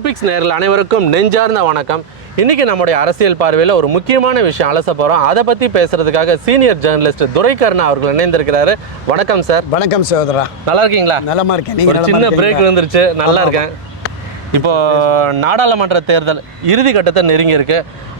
யூபிக்ஸ் நேயர்கள் அனைவருக்கும் நெஞ்சார்ந்த வணக்கம். இன்னைக்கு நம்முடைய அரசியல் பார்வையில் ஒரு முக்கியமான விஷயம் அலச போகிறோம். அதை பற்றி பேசுறதுக்காக சீனியர் ஜேர்னலிஸ்ட் துரைக்கருணா அவர்கள் இணைந்திருக்கிறாரு. வணக்கம் சார். வணக்கம் சகோதரா. நல்லா இருக்கீங்களா? நலமா இருக்கேன். ஒரு சின்ன பிரேக் வந்துருச்சு. நல்லா இருக்கேன். இப்போ நாடாளுமன்ற தேர்தல் இறுதி கட்டத்தை நெருங்கி இருக்கு.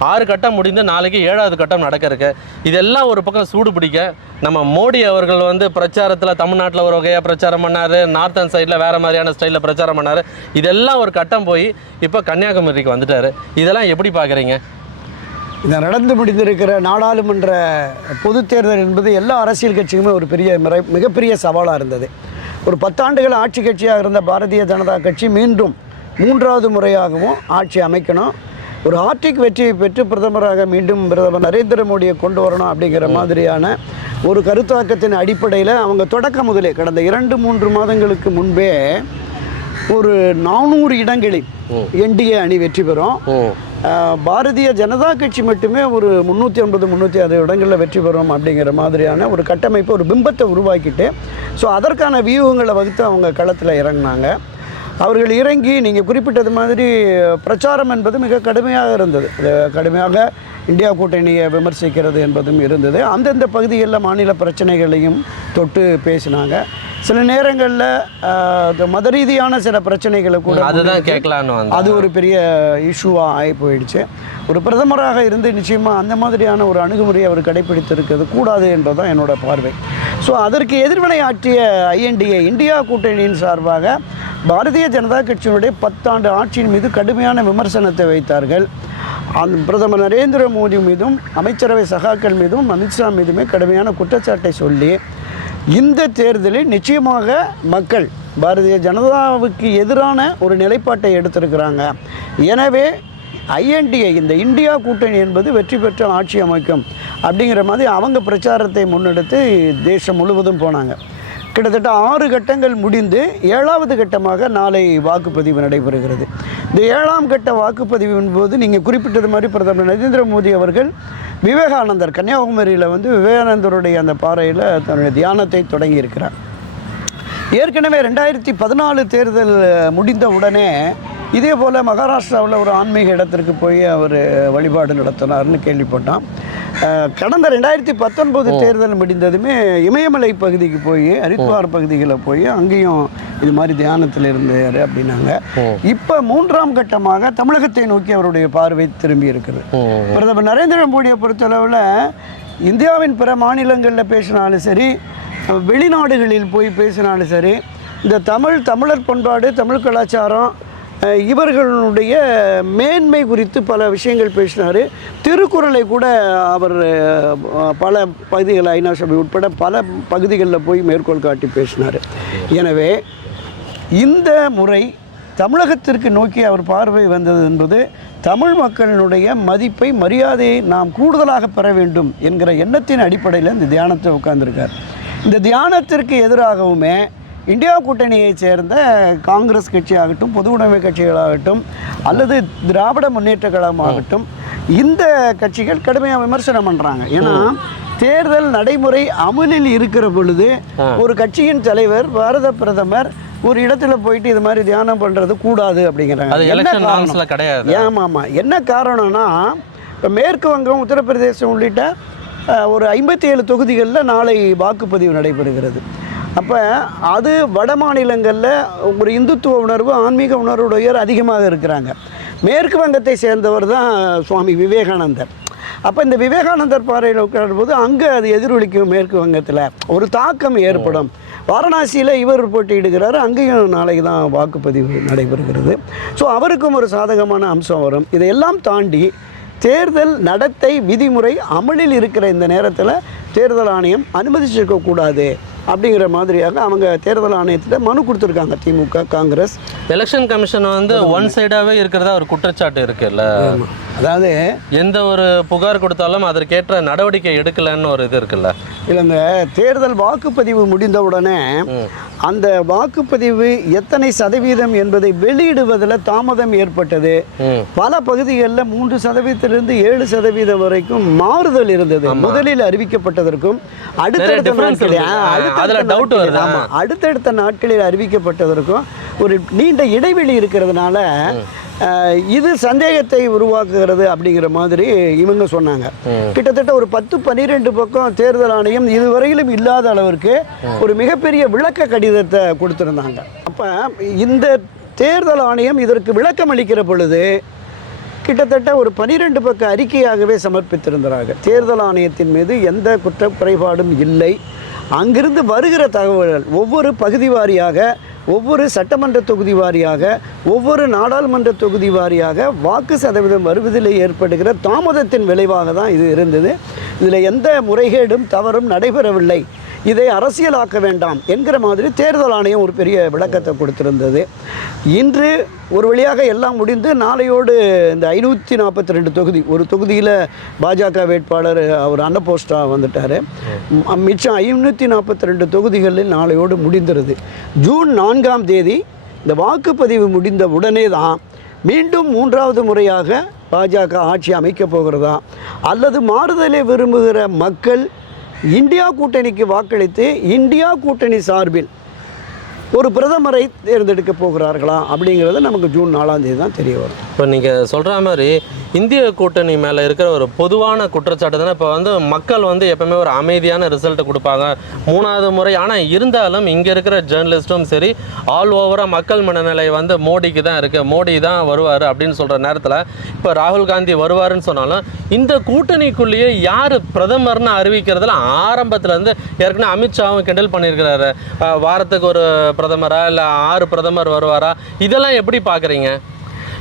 6 கட்டம் முடிந்து நாளைக்கு 7வது கட்டம் நடக்க இருக்கு. இதெல்லாம் ஒரு பக்கம் சூடு பிடிக்க நம்ம மோடி அவர்கள் பிரச்சாரத்தில் தமிழ்நாட்டில் ஒரு வகையாக பிரச்சாரம் பண்ணார், நார்த்தன் சைடில் வேறு மாதிரியான ஸ்டைலில் பிரச்சாரம் பண்ணார். இதெல்லாம் ஒரு கட்டம் போய் இப்போ கன்னியாகுமரிக்கு வந்துட்டார். இதெல்லாம் எப்படி பார்க்குறீங்க? இந்த நடந்து முடிந்திருக்கிற நாடாளுமன்ற பொது தேர்தல் என்பது எல்லா அரசியல் கட்சிக்குமே ஒரு மிகப்பெரிய சவாலாக இருந்தது. ஒரு 10 ஆண்டுகள் ஆட்சி கட்சியாக இருந்த பாரதிய ஜனதா கட்சி மீண்டும் 3வது முறையாகவும் ஆட்சி அமைக்கணும், ஒரு ஆட்சிக் வெற்றியை பெற்று பிரதமராக மீண்டும் பிரதமர் நரேந்திர மோடியை கொண்டு வரணும் அப்படிங்கிற மாதிரியான ஒரு கருத்தாக்கத்தின் அடிப்படையில் அவங்க தொடக்க முதலே கடந்த 2-3 மாதங்களுக்கு முன்பே ஒரு 400 இடங்களில் என்டிஏ அணி வெற்றி பெறும், பாரதிய ஜனதா கட்சி மட்டுமே ஒரு 350-360 இடங்களில் வெற்றி பெறும் அப்படிங்கிற மாதிரியான ஒரு கட்டமைப்பு, ஒரு பிம்பத்தை உருவாக்கிட்டு அதற்கான வியூகங்களை வகுத்து அவங்க களத்தில் இறங்கினாங்க. அவர்கள் இறங்கி நீங்கள் குறிப்பிட்டது மாதிரி பிரச்சாரம் என்பது மிக கடுமையாக இருந்தது. கடுமையாக இந்தியா கூட்டணியை விமர்சிக்கிறது என்பதும் இருந்தது. அந்தந்த பகுதிகளில் மாநில பிரச்சனைகளையும் தொட்டு பேசினாங்க. சில நேரங்களில் மத ரீதியான சில பிரச்சனைகளை கூட அதுதான் கேட்கலான்னு அது ஒரு பெரிய இஷ்யூவாக ஆகி போயிடுச்சு. ஒரு பிரதமராக இருந்து நிச்சயமாக அந்த மாதிரியான ஒரு அணுகுமுறையை அவர் கடைபிடித்திருக்கிறது கூடாது என்பதுதான் என்னோட பார்வை. அதற்கு எதிர்வினை ஆற்றிய ஐஎன்டிஏ இந்தியா கூட்டணியின் சார்பாக பாரதிய ஜனதா கட்சியினுடைய 10 ஆண்டு ஆட்சியின் மீது கடுமையான விமர்சனத்தை வைத்தார்கள். பிரதமர் நரேந்திர மோடி மீதும் அமைச்சரவை சகாக்கள் மீதும் அமித்ஷா மீதுமே கடுமையான குற்றச்சாட்டை சொல்லி இந்த தேர்தலில் நிச்சயமாக மக்கள் பாரதிய ஜனதாவுக்கு எதிரான ஒரு நிலைப்பாட்டை எடுத்திருக்கிறாங்க. எனவே ஐஎன்டிஏ இந்த இந்தியா கூட்டணி என்பது வெற்றி பெற்ற ஆட்சி அமைக்கும் அப்படிங்கிற மாதிரி அவங்க பிரச்சாரத்தை முன்னெடுத்து தேசம் முழுவதும் போனாங்க. கிட்டத்தட்ட 6 கட்டங்கள் முடிந்து 7வது கட்டமாக நாளை வாக்குப்பதிவு நடைபெறுகிறது. இந்த 7ஆம் கட்ட வாக்குப்பதிவின் போது நீங்கள் குறிப்பிட்டது மாதிரி பிரதமர் நரேந்திர மோடி அவர்கள் விவேகானந்தர் கன்னியாகுமரியில் விவேகானந்தருடைய அந்த பாறையில் தன்னுடைய தியானத்தை தொடங்கி இருக்கிறார். ஏற்கனவே 2014 தேர்தல் முடிந்த உடனே இதே போல் மகாராஷ்டிராவில் ஒரு ஆன்மீக இடத்திற்கு போய் அவர் வழிபாடு நடத்தினார்னு கேள்விப்பட்டோம். கடந்த 2019 தேர்தல் முடிந்ததுமே இமயமலை பகுதிக்கு போய் ஹரித்வார் பகுதிகளில் போய் அங்கேயும் இது மாதிரி தியானத்தில் இருந்தார் அப்படின்னாங்க. இப்போ 3ஆம் கட்டமாக தமிழகத்தை நோக்கி அவருடைய பார்வை திரும்பி இருக்குது. பிரதமர் நரேந்திர மோடியை பொறுத்தளவில் இந்தியாவின் பிற மாநிலங்களில் பேசினாலும் சரி, வெளிநாடுகளில் போய் பேசினாலும் சரி, இந்த தமிழர் பண்பாடு, தமிழ் கலாச்சாரம், இவர்களுடைய மேன்மை குறித்து பல விஷயங்கள் பேசினார். திருக்குறளை கூட அவர் பல பகுதிகள் ஐநா சபை உட்பட பல பகுதிகளில் போய் மேற்கோள் காட்டி பேசினார். எனவே இந்த முறை தமிழகத்திற்கு நோக்கி அவர் பார்வை வந்தது என்பது தமிழ் மக்களினுடைய மதிப்பை, மரியாதையை நாம் கூடுதலாக பெற வேண்டும் என்கிற எண்ணத்தின் அடிப்படையில் இந்த தியானத்தை உட்கார்ந்துருக்கார். இந்த தியானத்திற்கு எதிராகவுமே இந்தியா கூட்டணியைச் சேர்ந்த காங்கிரஸ் கட்சியாகட்டும், பொது உடைமை கட்சிகளாகட்டும், அல்லது திராவிட முன்னேற்ற கழகமாகட்டும், இந்த கட்சிகள் கடுமையாக விமர்சனம் பண்ணுறாங்க. ஏன்னா தேர்தல் நடைமுறை அமலில் இருக்கிற பொழுது ஒரு கட்சியின் தலைவர், பாரத பிரதமர் ஒரு இடத்துல போயிட்டு இது மாதிரி தியானம் பண்ணுறது கூடாது அப்படிங்கிறாங்க. கிடையாது. ஆமாம். என்ன காரணம்னா, இப்போ மேற்கு வங்கம், உத்தரப்பிரதேசம் உள்ளிட்ட ஒரு 57 தொகுதிகளில் நாளை வாக்குப்பதிவு நடைபெறுகிறது. அப்போ அது வட மாநிலங்களில் ஒரு இந்துத்துவ உணர்வு, ஆன்மீக உணர்வுடையர் அதிகமாக இருக்கிறாங்க. மேற்கு வங்கத்தை சேர்ந்தவர் தான் சுவாமி விவேகானந்தர். அப்போ இந்த விவேகானந்தர் பாறையில் உட்காரும்போது அங்கே அது எதிரொலிக்கும். மேற்கு வங்கத்தில் ஒரு தாக்கம் ஏற்படும். வாரணாசியில் இவர் போட்டியிடுகிறார், அங்கேயும் நாளைக்கு தான் வாக்குப்பதிவு நடைபெறுகிறது. அவருக்கும் ஒரு சாதகமான அம்சம் வரும். இதையெல்லாம் தாண்டி தேர்தல் நடத்தை விதிமுறை அமலில் இருக்கிற இந்த நேரத்தில் தேர்தல் ஆணையம் அனுமதிச்சிருக்கக்கூடாது அப்படிங்கிற மாதிரியாக அவங்க தேர்தல் ஆணையத்தில் மனு கொடுத்துருக்காங்க. திமுக, காங்கிரஸ். எலெக்ஷன் கமிஷன் ஒன் சைடாகவே இருக்கிறதா ஒரு குற்றச்சாட்டு இருக்குல்ல. அதாவது எந்த ஒரு புகார் கொடுத்தாலும் அதற்கேற்ற நடவடிக்கை எடுக்கலன்னு ஒரு இது இருக்குல்ல. இல்லை, இந்த தேர்தல் வாக்குப்பதிவு முடிந்தவுடனே அந்த வாக்குப்பதிவு எத்தனை சதவீதம் என்பதை வெளியிடுவதில் தாமதம் ஏற்பட்டது. பல பகுதிகளில் 3% 7% வரைக்கும் மாறுதல் இருந்தது. முதலில் அறிவிக்கப்பட்டதற்கும் அடுத்தடுத்த நாட்களில் அறிவிக்கப்பட்டதற்கும் ஒரு நீண்ட இடைவெளி இருக்கிறதுனால இது சந்தேகத்தை உருவாக்குகிறது அப்படிங்கிற மாதிரி இவங்க சொன்னாங்க. கிட்டத்தட்ட ஒரு 10-12 பக்கம் தேர்தல் ஆணையம் இதுவரையிலும் இல்லாத அளவிற்கு ஒரு மிகப்பெரிய விளக்க கடிதத்தை கொடுத்துருந்தாங்க. அப்போ இந்த தேர்தல் ஆணையம் இதற்கு விளக்கம் அளிக்கிற பொழுது கிட்டத்தட்ட ஒரு 12 பக்க அறிக்கையாகவே சமர்ப்பித்திருந்தார்கள். தேர்தல் ஆணையத்தின் மீது எந்த குற்றக்குறைபாடும் இல்லை. அங்கிருந்து வருகிற தகவல்கள் ஒவ்வொரு பகுதி வாரியாக, ஒவ்வொரு சட்டமன்ற தொகுதி வாரியாக, ஒவ்வொரு நாடாளுமன்ற தொகுதி வாரியாக வாக்கு சதவீதம் வருவதில் ஏற்படுகிற தாமதத்தின் விளைவாக தான் இது இருந்தது. இதில் எந்த முறைகேடும் தவறும் நடைபெறவில்லை, இதை அரசியலாக்க வேண்டாம் என்கிற மாதிரி தேர்தல் ஆணையம் ஒரு பெரிய விளக்கத்தை கொடுத்திருந்தது. இன்று ஒரு வழியாக எல்லாம் முடிந்து நாளையோடு இந்த 542 தொகுதி, ஒரு தொகுதியில் பாஜக வேட்பாளர் அவர் அன்னபோஸ்டா வந்துட்டார். மிச்சம் 542 தொகுதிகளில் நாளையோடு முடிந்துருது. ஜூன் 4ஆம் தேதி இந்த வாக்குப்பதிவு முடிந்த உடனே தான் மீண்டும் 3வது முறையாக பாஜக ஆட்சி அமைக்கப் போகிறதா, அல்லது மாறுதலை விரும்புகிற மக்கள் இந்தியா கூட்டணிக்கு வாக்களித்து இந்தியா கூட்டணி சார்பில் ஒரு பிரதமரை தேர்ந்தெடுக்க போகிறார்களா அப்படிங்கிறது நமக்கு ஜூன் 4ஆம் தேதி தான் தெரிய வரும். இப்போ நீங்கள் சொல்கிற மாதிரி இந்திய கூட்டணி மேலே இருக்கிற ஒரு பொதுவான குற்றச்சாட்டு தானே இப்போ மக்கள் எப்பவுமே ஒரு அமைதியான ரிசல்ட்டை கொடுப்பாங்க 3வது முறை. ஆனால் இருந்தாலும் இங்கே இருக்கிற ஜேர்னலிஸ்ட்டும் சரி, ஆல் ஓவராக மக்கள் மனநிலை மோடிக்கு தான் இருக்குது, மோடி தான் வருவார் அப்படின்னு சொல்கிற நேரத்தில் இப்போ ராகுல் காந்தி வருவாருன்னு சொன்னாலும் இந்த கூட்டணிக்குள்ளேயே யார் பிரதமர்னு அறிவிக்கிறதுல ஆரம்பத்துலேருந்து ஏற்கனவே அமித்ஷாவும் கிண்டல் பண்ணியிருக்கிறாரு, வாரத்துக்கு ஒரு பிரதமரா இல்லை 6 பிரதமர் வருவாரா, இதெல்லாம் எப்படி பார்க்குறீங்க?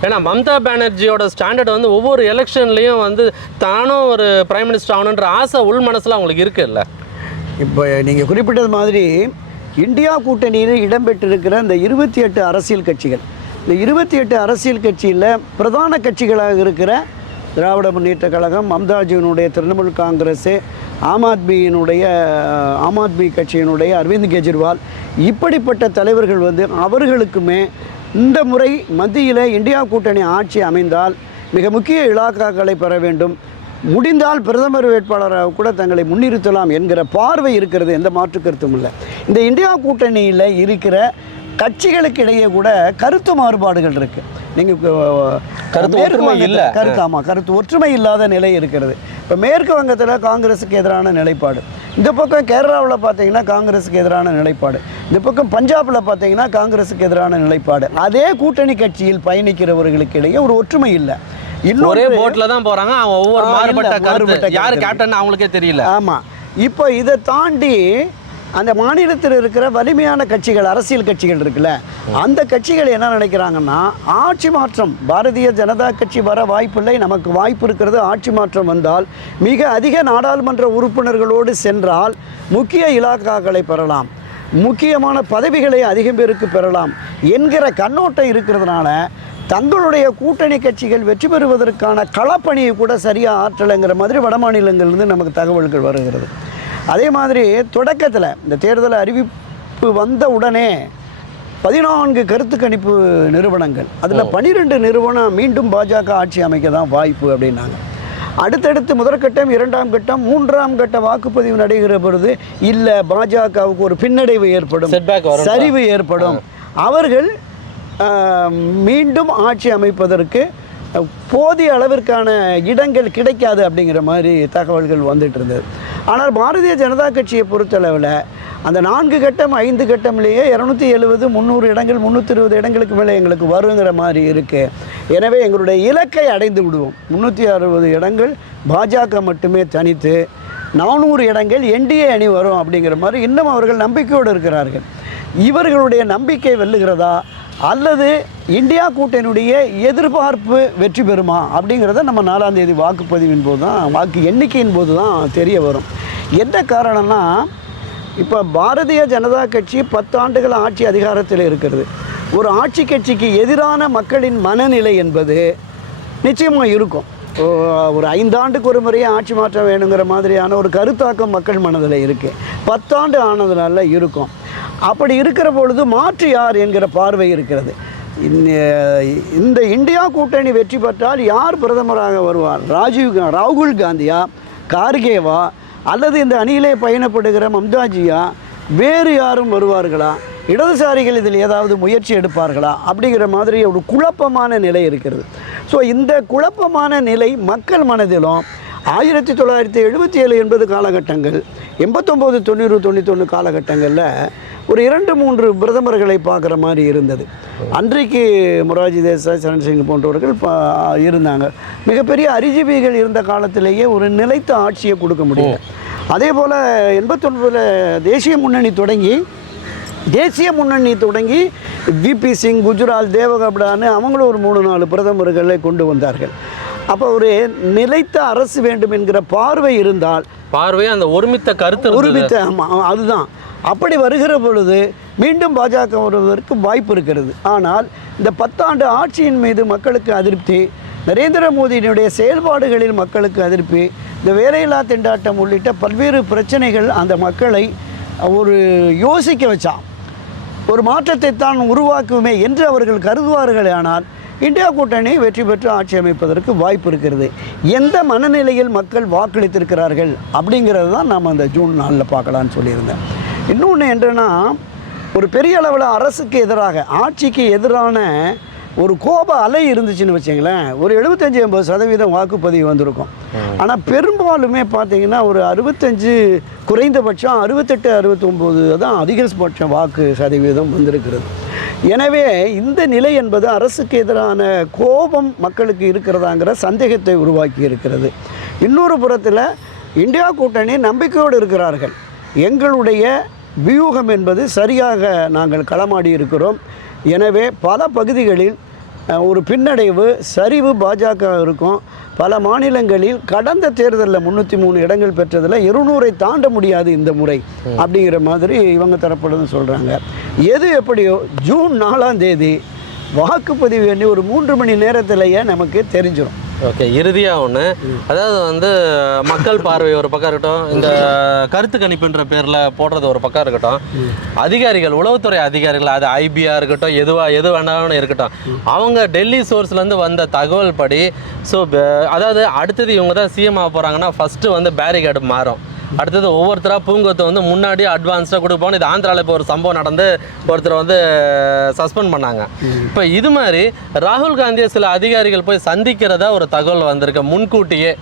ஏன்னா மம்தா பானர்ஜியோட ஸ்டாண்டர்ட் ஒவ்வொரு எலெக்ஷன்லேயும் தானும் ஒரு பிரைம் மினிஸ்டர் ஆகணுன்ற ஆசை உள் மனசில் அவங்களுக்கு இருக்குல்ல. இப்போ நீங்கள் குறிப்பிட்டது மாதிரி இந்தியா கூட்டணியில் இடம்பெற்றிருக்கிற இந்த 28 அரசியல் கட்சிகள், இந்த 28 அரசியல் கட்சியில் பிரதான கட்சிகளாக இருக்கிற திராவிட முன்னேற்ற கழகம், மம்தாஜியினுடைய திரிணாமுல் காங்கிரஸ், ஆம் ஆத்மி கட்சியினுடைய அரவிந்த் கெஜ்ரிவால், இப்படிப்பட்ட தலைவர்கள் அவர்களுக்குமே இந்த முறை மத்தியில் இந்தியா கூட்டணி ஆட்சி அமைந்தால் மிக முக்கிய இலாக்காக்களை பெற வேண்டும், முடிந்தால் பிரதமர் வேட்பாளராக கூட தங்களை முன்னிறுத்தலாம் என்கிற பார்வை இருக்கிறது, எந்த மாற்று கருத்தும் இல்லை. இந்த இந்தியா கூட்டணியில் இருக்கிற கட்சிகளுக்கு இடையே கூட கருத்து மாறுபாடுகள் இருக்குது. நீங்கள் கருத்து ஒற்றுமை இல்லாத நிலை இருக்கிறது. இப்போ மேற்கு வங்கத்தில் காங்கிரஸுக்கு எதிரான நிலைப்பாடு, இந்த பக்கம் கேரளாவில் பார்த்தீங்கன்னா காங்கிரஸுக்கு எதிரான நிலைப்பாடு, இந்த பக்கம் பஞ்சாபில் பார்த்தீங்கன்னா காங்கிரஸுக்கு எதிரான நிலைப்பாடு. அதே கூட்டணி கட்சியில் பயணிக்கிறவர்களுக்கு இடையே ஒரு ஒற்றுமை இல்லை. ஒரே போட்டில் தான் போகிறாங்க, ஒவ்வொரு மாறுபட்ட யார் கேப்டன் அவங்களுக்கே தெரியல. ஆமாம். இப்போ இதை தாண்டி அந்த மாநிலத்தில் இருக்கிற வலிமையான கட்சிகள், அரசியல் கட்சிகள் இருக்குல்ல, அந்த கட்சிகள் என்ன நினைக்கிறாங்கன்னா ஆட்சி மாற்றம், பாரதிய ஜனதா கட்சி வர வாய்ப்பில்லை, நமக்கு வாய்ப்பு இருக்கிறது ஆட்சி மாற்றம் வந்தால் மிக அதிக நாடாளுமன்ற உறுப்பினர்களோடு சென்றால் முக்கிய இலாக்காக்களை பெறலாம், முக்கியமான பதவிகளை அதிகம் பேருக்கு பெறலாம் என்கிற கண்ணோட்டம் இருக்கிறதுனால தங்களுடைய கூட்டணி கட்சிகள் வெற்றி பெறுவதற்கான களப்பணியை கூட சரியாக ஆற்றலைங்கிற மாதிரி வட மாநிலங்கள்லேருந்து நமக்கு தகவல்கள் வருகிறது. அதே மாதிரி தொடக்கத்தில் இந்த தேர்தல் அறிவிப்பு வந்த உடனே 14 கருத்து கணிப்பு நிறுவனங்கள், அதில் 12 நிறுவனம் மீண்டும் பாஜக ஆட்சி அமைக்க தான் வாய்ப்பு அப்படின்னாங்க. அடுத்தடுத்து முதற்கட்டம், 2ஆம் கட்டம், 3ஆம் கட்ட வாக்குப்பதிவு நடைகிற பொழுது இல்லை பாஜகவுக்கு ஒரு பின்னடைவு ஏற்படும், சரிவு ஏற்படும், அவர்கள் மீண்டும் ஆட்சி அமைப்பதற்கு போதிய அளவிற்கான இடங்கள் கிடைக்காது அப்படிங்கிற மாதிரி தகவல்கள் வந்துட்டு இருந்தது. ஆனால் பாரதிய ஜனதா கட்சியை பொறுத்தளவில் அந்த 4 கட்டம் 5 கட்டம்லேயே 270 300 இடங்கள் 320 இடங்களுக்கு மேலே எங்களுக்கு வருங்கிற மாதிரி இருக்குது. எனவே எங்களுடைய இலக்கை அடைந்து விடுவோம். 360 இடங்கள் பாஜக மட்டுமே தனித்து, 400 இடங்கள் என்டிஏ அணி வரும் அப்படிங்கிற மாதிரி இன்னும் அவர்கள் நம்பிக்கையோடு இருக்கிறார்கள். இவர்களுடைய நம்பிக்கை வெல்லுகிறதா அல்லது இந்தியா கூட்டணியுடைய எதிர்பார்ப்பு வெற்றி பெறுமா அப்படிங்கிறத நம்ம 4ஆம் தேதி வாக்குப்பதிவின் போது தான், வாக்கு எண்ணிக்கையின் போது தான் தெரிய வரும். என்ன காரணம்னா, இப்போ பாரதிய ஜனதா கட்சி 10 ஆண்டுகள் ஆட்சி அதிகாரத்தில் இருக்கிறது. ஒரு ஆட்சி கட்சிக்கு எதிரான மக்களின் மனநிலை என்பது நிச்சயமாக இருக்கும். ஒரு 5 ஆண்டுக்கு ஒரு முறையே ஆட்சி மாற்றம் வேணுங்கிற மாதிரியான ஒரு கருத்தாக்கம் மக்கள் மனதில் இருக்குது. 10 ஆண்டு ஆனதுனால இருக்கும். அப்படி இருக்கிற பொழுது மாற்று யார் என்கிற பார்வை இருக்கிறது. இந்த இந்தியா கூட்டணி வெற்றி பெற்றால் யார் பிரதமராக வருவார்? ராகுல் காந்தியா, கார்கேவா, அல்லது இந்த அணியிலே பயணப்படுகிற மம்தாஜியா, வேறு யாரும் வருவார்களா? இடதுசாரிகள் இதில் ஏதாவது முயற்சி எடுப்பார்களா அப்படிங்கிற மாதிரி ஒரு குழப்பமான நிலை இருக்கிறது. ஸோ இந்த குழப்பமான நிலை மக்கள் மனதிலும் 1977 80 காலகட்டங்கள், 89 90 91 காலகட்டங்களில் ஒரு 2-3 பிரதமர்களை பார்க்குற மாதிரி இருந்தது. அன்றைக்கு மொரார்ஜி தேசாய், சரண் சிங் போன்றவர்கள் இருந்தாங்க. மிகப்பெரிய அறிஜீவிகள் இருந்த காலத்திலேயே ஒரு நிலைத்த ஆட்சியை கொடுக்க முடியல. அதே போல் 89 தேசிய முன்னணி தொடங்கி விபி சிங், குஜ்ரால், தேவகப்டான்னு அவங்களும் ஒரு 3-4 பிரதமர்களை கொண்டு வந்தார்கள். அப்போ ஒரு நிலைத்த அரசு வேண்டும் என்கிற பார்வை இருந்தால், அந்த ஒருமித்த கருத்து ஆமாம், அதுதான். அப்படி வருகிற பொழுது மீண்டும் பாஜக வருவதற்கு வாய்ப்பு இருக்கிறது. ஆனால் இந்த 10 ஆண்டு ஆட்சியின் மீது மக்களுக்கு அதிருப்தி, நரேந்திர மோடியினுடைய செயல்பாடுகளில் மக்களுக்கு அதிருப்தி, இந்த வேலையில்லா திண்டாட்டம் உள்ளிட்ட பல்வேறு பிரச்சனைகள் அந்த மக்களை ஒரு யோசிக்க வச்சான். ஒரு மாற்றத்தை தான் உருவாக்குமே என்று அவர்கள் கருதுவார்கள். ஆனால் இந்தியா கூட்டணி வெற்றி பெற்று ஆட்சி அமைப்பதற்கு வாய்ப்பு இருக்கிறது. எந்த மனநிலையில் மக்கள் வாக்களித்திருக்கிறார்கள் அப்படிங்கிறது தான் நாம் அந்த ஜூன் 4 பார்க்கலான்னு சொல்லியிருந்தேன். இன்னொன்று என்னன்னா, ஒரு பெரிய அளவில் அரசுக்கு எதிராக, ஆட்சிக்கு எதிரான ஒரு கோப அலை இருந்துச்சுன்னு வச்சிங்களேன், ஒரு 75-80% வாக்குப்பதிவு வந்திருக்கும். ஆனால் பெரும்பாலுமே பார்த்தீங்கன்னா ஒரு 65, குறைந்தபட்சம் 68-69 தான் அதிகபட்சம் வாக்கு சதவீதம் வந்திருக்கிறது. எனவே இந்த நிலை என்பது அரசுக்கு எதிரான கோபம் மக்களுக்கு இருக்கிறதாங்கிற சந்தேகத்தை உருவாக்கி இருக்கிறது. இன்னொரு புறத்தில் இந்தியா கூட்டணி நம்பிக்கையோடு இருக்கிறார்கள். எங்களுடைய வியூகம் என்பது சரியாக நாங்கள் களமாடி இருக்கிறோம். எனவே பல பகுதிகளில் ஒரு பின்னடைவு, சரிவு பாஜக இருக்கும். பல மாநிலங்களில் கடந்த தேர்தலில் 303 இடங்கள் பெற்றதில் 200ஐ தாண்ட முடியாது இந்த முறை அப்படிங்கிற மாதிரி இவங்க தரப்படுதுன்னு சொல்கிறாங்க. எது எப்படியோ ஜூன் 4ஆம் தேதி வாக்குப்பதிவு எண்ணி ஒரு 3 மணி நேரத்திலேயே நமக்கு தெரிஞ்சிடும். ஓகே, இறுதியாக ஒன்று, அதாவது மக்கள் பார்வை ஒரு பக்கம் இருக்கட்டும், இந்த கருத்து கணிப்புன்ற பேரில் போடுறது ஒரு பக்கம் இருக்கட்டும், அதிகாரிகள், உளவுத்துறை அதிகாரிகள், அது ஐபியா இருக்கட்டும், எது வேணாலும் இருக்கட்டும், அவங்க டெல்லி சோர்ஸ்லேருந்து வந்த தகவல் படி, ஸோ அதாவது அடுத்தது இவங்க தான் சிஎம் ஆக போகிறாங்கன்னா ஃபஸ்ட்டு பேரிகேடு மாறும். அடுத்தது ஒவ்வொருத்தராக பூங்கொத்தை முன்னாடி அட்வான்ஸ்டாக கொடுப்போம். இது ஆந்திராவில் இப்போ ஒரு சம்பவம் நடந்து ஒருத்தர் சஸ்பெண்ட் பண்ணாங்க. இப்போ இது மாதிரி ராகுல் காந்தியை சில அதிகாரிகள் போய் சந்திக்கிறதா ஒரு தகவல் வந்திருக்கு முன்கூட்டியே.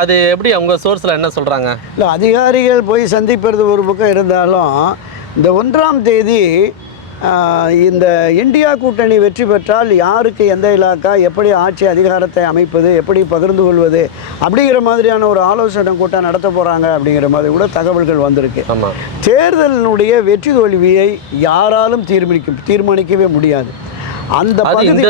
அது எப்படி அவங்க சோர்ஸில் என்ன சொல்கிறாங்க? இல்லை, அதிகாரிகள் போய் சந்திப்பது ஒரு பக்கம் இருந்தாலும், இந்த 1ஆம் தேதி இந்த இந்தியா கூட்டணி வெற்றி பெற்றால் யாருக்கு எந்த இலாக்கா, எப்படி ஆட்சி அதிகாரத்தை அமைப்பது, எப்படி பகிர்ந்து கொள்வது அப்படிங்கிற மாதிரியான ஒரு ஆலோசனை கூட்டம் நடத்த போகிறாங்க அப்படிங்கிற மாதிரி கூட தகவல்கள் வந்திருக்கு. ஆமாம், தேர்தலினுடைய வெற்றி தோல்வியை யாராலும் தீர்மானிக்கவே முடியாது. அந்த பகுதி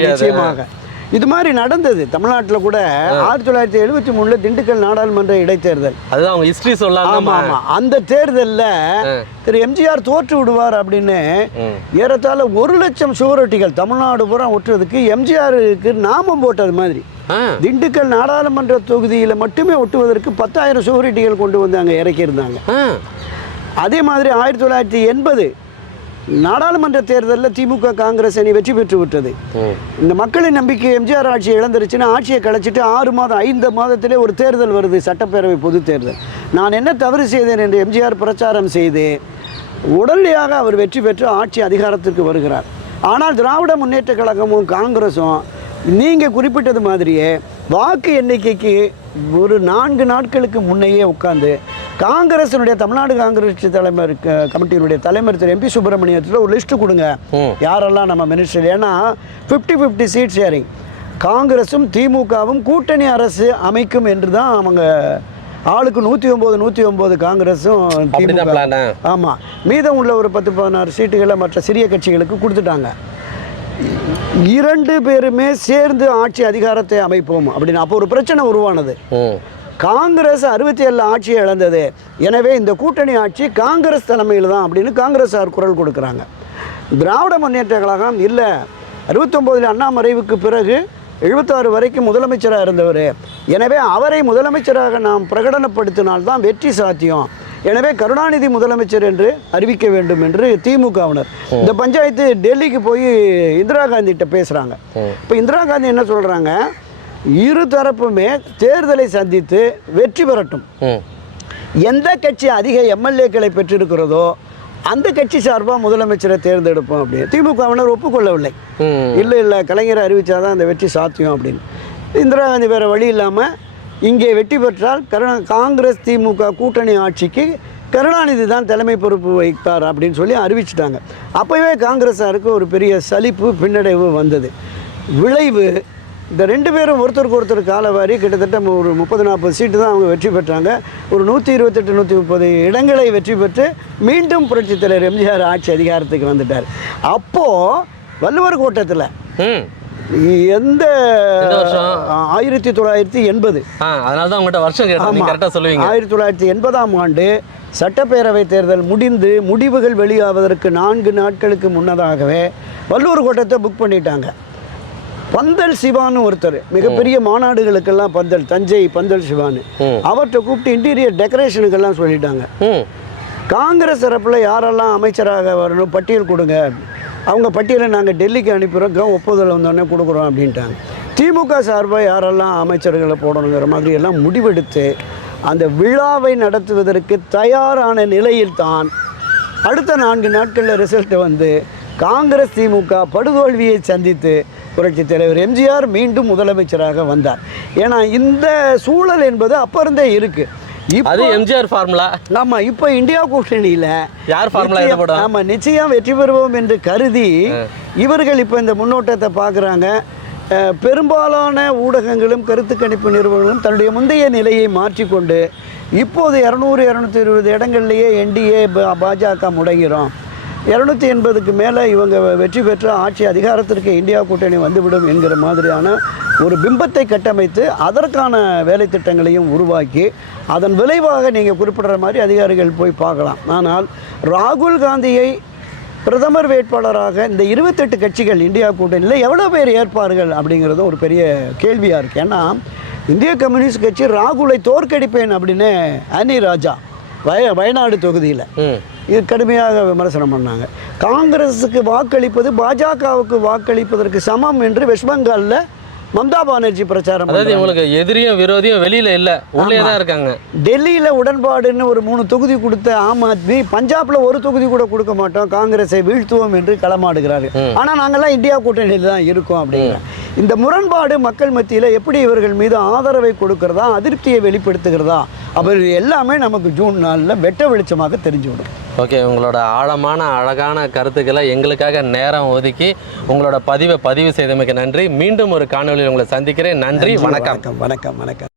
நிச்சயமாக இது மாதிரி நடந்தது. தமிழ்நாட்டில் கூட 1973 திண்டுக்கல் நாடாளுமன்ற இடைத்தேர்தல், அதுதான் அவங்க ஹிஸ்டரி சொல்லலாம். ஆமாம், அந்த தேர்தலில் திரு எம்ஜிஆர் தோற்று விடுவார் அப்படின்னு ஏறத்தாழ 1 லட்சம் சுவரொட்டிகள் தமிழ்நாடு பூரா ஒட்டுறதுக்கு எம்ஜிஆருக்கு நாமம் போட்டது மாதிரி திண்டுக்கல் நாடாளுமன்ற தொகுதியில் மட்டுமே ஒட்டுவதற்கு 10,000 சுவரொட்டிகள் கொண்டு வந்து அங்கே இறக்கியிருந்தாங்க. அதே மாதிரி 1980 நாடாளுமன்ற தேர்தலில் திமுக காங்கிரஸ் அணி வெற்றி பெற்று விட்டது. இந்த மக்களின் நம்பிக்கை எம்ஜிஆர் ஆட்சியை இழந்துருச்சுன்னா ஆட்சியை கலைச்சிட்டு 6 மாதம் 5 மாதத்திலே ஒரு தேர்தல் வருது, சட்டப்பேரவை பொது தேர்தல். நான் என்ன தவறு செய்தேன் என்று எம்ஜிஆர் பிரச்சாரம் செய்து உடனடியாக அவர் வெற்றி பெற்று ஆட்சி அதிகாரத்திற்கு வருகிறார். ஆனால் திராவிட முன்னேற்ற கழகமும் காங்கிரஸும் நீங்கள் குறிப்பிட்டது மாதிரியே வாக்கு எண்ணிக்கைக்கு ஒரு 4 நாட்களுக்கு முன்னையே உட்கார்ந்து காங்கிரஸினுடைய தமிழ்நாடு காங்கிரஸ் தலைவர் கமிட்டியினுடைய தலைவர் திரு எம்பி சுப்பிரமணியத்தில் ஒரு லிஸ்ட்டு கொடுங்க, யாரெல்லாம் நம்ம மினிஸ்டர். ஏன்னா 50-50 சீட் ஷேரிங், காங்கிரஸும் திமுகவும் கூட்டணி அரசு அமைக்கும் என்று தான் அவங்க ஆளுக்கு 109 காங்கிரஸும் திமுக. ஆமாம், மீதம் உள்ள ஒரு 10-16 சீட்டுகளை மற்ற சிறிய கட்சிகளுக்கு கொடுத்துட்டாங்க. 2 பேருமே சேர்ந்து ஆட்சி அதிகாரத்தை அமைப்போம் அப்படின்னு அப்போ ஒரு பிரச்சனை உருவானது. காங்கிரஸ் 67 ஆட்சியை இழந்தது, எனவே இந்த கூட்டணி ஆட்சி காங்கிரஸ் தலைமையில் தான் அப்படின்னு காங்கிரஸார் குரல் கொடுக்குறாங்க. திராவிட முன்னேற்ற கழகம் இல்லை, 69 அண்ணா மறைவுக்கு பிறகு 76 வரைக்கும் முதலமைச்சராக இருந்தவர், எனவே அவரை முதலமைச்சராக நாம் பிரகடனப்படுத்தினால்தான் வெற்றி சாத்தியம், எனவே கருணாநிதி முதலமைச்சர் என்று அறிவிக்க வேண்டும் என்று திமுகவினர் இந்த பஞ்சாயத்து டெல்லிக்கு போய் இந்திரா காந்திகிட்ட பேசுகிறாங்க. இப்போ இந்திரா காந்தி என்ன சொல்கிறாங்க, இரு தரப்புமே தேர்தலை சந்தித்து வெற்றி பெறட்டும், எந்த கட்சி அதிக எம்எல்ஏக்களை பெற்றிருக்கிறதோ அந்த கட்சி சார்பாக முதலமைச்சரை தேர்ந்தெடுப்போம் அப்படின்னு திமுகவினர் ஒப்புக்கொள்ளவில்லை. இல்லை கலைஞரை அறிவித்தாதான் அந்த வெற்றி சாத்தியம் அப்படின்னு. இந்திரா காந்தி வேறு வழி இல்லாமல் இங்கே வெற்றி பெற்றால் காங்கிரஸ் திமுக கூட்டணி ஆட்சிக்கு கருணாநிதி தான் தலைமை பொறுப்பு வைப்பார் அப்படின்னு சொல்லி அறிவிச்சிட்டாங்க. அப்போவே காங்கிரஸாருக்கு ஒரு பெரிய சலிப்பு பின்னடைவு வந்தது. விளைவு இந்த 2 பேரும் ஒருத்தருக்கு ஒருத்தர் காலவாரி கிட்டத்தட்ட ஒரு 30-40 சீட்டு தான் அவங்க வெற்றி பெற்றாங்க. ஒரு 128-130 இடங்களை வெற்றி பெற்று மீண்டும் புரட்சித் தலைவர் எம்ஜிஆர் ஆட்சி அதிகாரத்துக்கு வந்துட்டார். அப்போது வள்ளுவர் கோட்டத்தில் எந்த 1980 அதனால தான் உங்கள்கிட்ட வருஷம் கேட்டேன், கரெக்டாக சொல்லுவீங்க. 1980ஆம் ஆண்டு சட்டப்பேரவை தேர்தல் முடிந்து முடிவுகள் வெளியாவதற்கு 4 நாட்களுக்கு முன்னதாகவே வள்ளுவர் கோட்டத்தை புக் பண்ணிட்டாங்க. பந்தல் சிவான்னு ஒருத்தர் மிகப்பெரிய மாநாடுகளுக்கெல்லாம் தஞ்சை பந்தல் சிவான்னு அவர்கிட்ட கூப்பிட்டு இன்டீரியர் டெக்கரேஷனுக்கெல்லாம் சொல்லிட்டாங்க. காங்கிரஸ் தரப்பில் யாரெல்லாம் அமைச்சராக வரணும் பட்டியல் கொடுங்க, அவங்க பட்டியலை நாங்கள் டெல்லிக்கு அனுப்பிடுறோம், ஒப்புதல் வந்தோடனே கொடுக்குறோம் அப்படின்ட்டாங்க. திமுக சார்பாக யாரெல்லாம் அமைச்சர்களை போடணுங்கிற மாதிரி எல்லாம் முடிவெடுத்து அந்த விழாவை நடத்துவதற்கு தயாரான நிலையில்தான் அடுத்த 4 நாட்களில் ரிசல்ட்டு வந்து காங்கிரஸ் திமுக படுதோல்வியை சந்தித்து புரட்சித் தலைவர் எம்ஜிஆர் மீண்டும் முதலமைச்சராக வந்தார். ஏன்னா இந்த சூழல் என்பது அப்போ இருந்தே இருக்குது. அது எம்ஜிஆர் ஃபார்முலா. ஆமாம், இப்போ இந்தியா கூட்டணியில் யார் ஃபார்முலா? ஆமாம், நிச்சயம் வெற்றி பெறுவோம் என்று கருதி இவர்கள் இப்போ இந்த முன்னோட்டத்தை பார்க்குறாங்க. பெரும்பாலான ஊடகங்களும் கருத்து கணிப்பு நிறுவனங்களும் தன்னுடைய முந்தைய நிலையை மாற்றிக்கொண்டு இப்போது 200-220 இடங்கள்லேயே என்டிஏ பாஜக முடங்கிறோம், 280க்கு மேலே இவங்க வெற்றி பெற்ற ஆட்சி அதிகாரத்திற்கு இந்தியா கூட்டணி வந்துவிடும் என்கிற மாதிரியான ஒரு பிம்பத்தை கட்டமைத்து அதற்கான வேலை திட்டங்களையும் உருவாக்கி அதன் விளைவாக நீங்கள் குறிப்பிடுற மாதிரி அதிகாரிகள் போய் பார்க்கலாம். ஆனால் ராகுல் காந்தியை பிரதமர் வேட்பாளராக இந்த 28 கட்சிகள் இந்தியா கூட்டணியில் எவ்வளோ பேர் ஏற்பார்கள் அப்படிங்கிறதும் ஒரு பெரிய கேள்வியாக இருக்குது. ஏன்னா இந்திய கம்யூனிஸ்ட் கட்சி ராகுலை தோற்கடிப்பேன் அப்படின்னு அனி ராஜா வயநாடு தொகுதியில் இது கடுமையாக விமர்சனம் பண்ணாங்க. காங்கிரஸுக்கு வாக்களிப்பது பாஜகவுக்கு வாக்களிப்பதற்கு சமம் என்று வெஸ்ட் பெங்காலில் மம்தா பானர்ஜி பிரச்சாரம். அதாவது இவங்களுக்கு எதிரியும் விரோதியும் வெளியில் இல்லை, உள்ளே தான் இருக்காங்க. டெல்லியில் உடன்பாடுன்னு ஒரு 3 தொகுதி கொடுத்த ஆம் ஆத்மி பஞ்சாபில் ஒரு தொகுதி கூட கொடுக்க மாட்டோம், காங்கிரஸை வீழ்த்துவோம் என்று களமாடுகிறார்கள். ஆனால் நாங்கள்லாம் இந்தியா கூட்டணியில் தான் இருக்கோம் அப்படிங்கிற இந்த முரண்பாடு மக்கள் மத்தியில் எப்படி இவர்கள் மீது ஆதரவை கொடுக்கிறதா, அதிருப்தியை வெளிப்படுத்துகிறதா, அவர் எல்லாமே நமக்கு ஜூன் 4 வெட்ட வெளிச்சமாக தெரிஞ்சுவிடும். ஓகே, உங்களோட ஆழமான அழகான கருத்துக்களை எங்களுக்காக நேரம் ஒதுக்கி உங்களோட பதிவு செய்தமைக்கு நன்றி. மீண்டும் ஒரு காணொலியில் உங்களை சந்திக்கிறேன். நன்றி, வணக்கம். வணக்கம்.